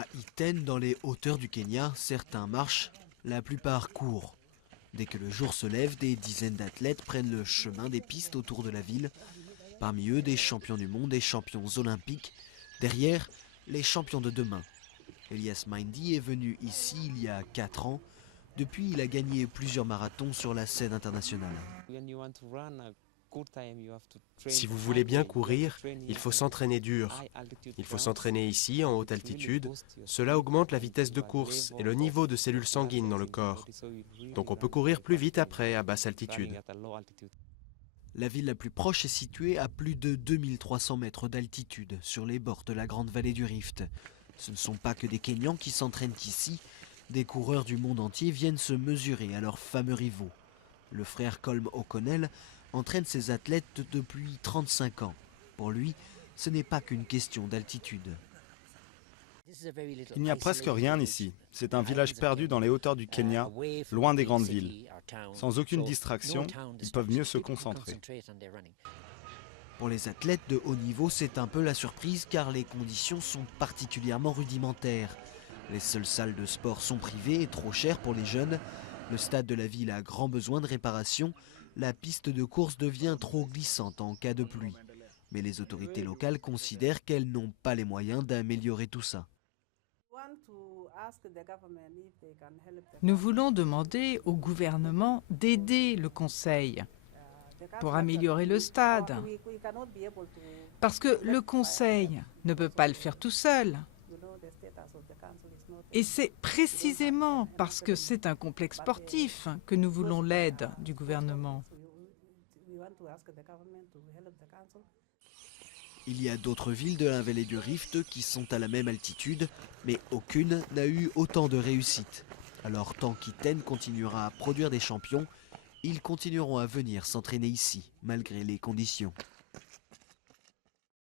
À Iten, dans les hauteurs du Kenya, certains marchent, la plupart courent. Dès que le jour se lève, des dizaines d'athlètes prennent le chemin des pistes autour de la ville. Parmi eux, des champions du monde et champions olympiques. Derrière, les champions de demain. Elias Mindy est venu ici il y a 4 ans. Depuis, il a gagné plusieurs marathons sur la scène internationale. Si vous voulez bien courir, il faut s'entraîner dur. Il faut s'entraîner ici, en haute altitude. Cela augmente la vitesse de course et le niveau de cellules sanguines dans le corps. Donc on peut courir plus vite après, à basse altitude. La ville la plus proche est située à plus de 2300 mètres d'altitude, sur les bords de la grande vallée du Rift. Ce ne sont pas que des Kenyans qui s'entraînent ici. Des coureurs du monde entier viennent se mesurer à leurs fameux rivaux. Le frère Colm O'Connell entraîne ses athlètes depuis 35 ans. Pour lui, ce n'est pas qu'une question d'altitude. Il n'y a presque rien ici. C'est un village perdu dans les hauteurs du Kenya, loin des grandes villes. Sans aucune distraction, ils peuvent mieux se concentrer. Pour les athlètes de haut niveau, c'est un peu la surprise car les conditions sont particulièrement rudimentaires. Les seules salles de sport sont privées et trop chères pour les jeunes. Le stade de la ville a grand besoin de réparation. La piste de course devient trop glissante en cas de pluie. Mais les autorités locales considèrent qu'elles n'ont pas les moyens d'améliorer tout ça. Nous voulons demander au gouvernement d'aider le conseil pour améliorer le stade. Parce que le conseil ne peut pas le faire tout seul. Et c'est précisément parce que c'est un complexe sportif que nous voulons l'aide du gouvernement. Il y a d'autres villes de la vallée du Rift qui sont à la même altitude, mais aucune n'a eu autant de réussite. Alors tant qu'Iten continuera à produire des champions, ils continueront à venir s'entraîner ici, malgré les conditions.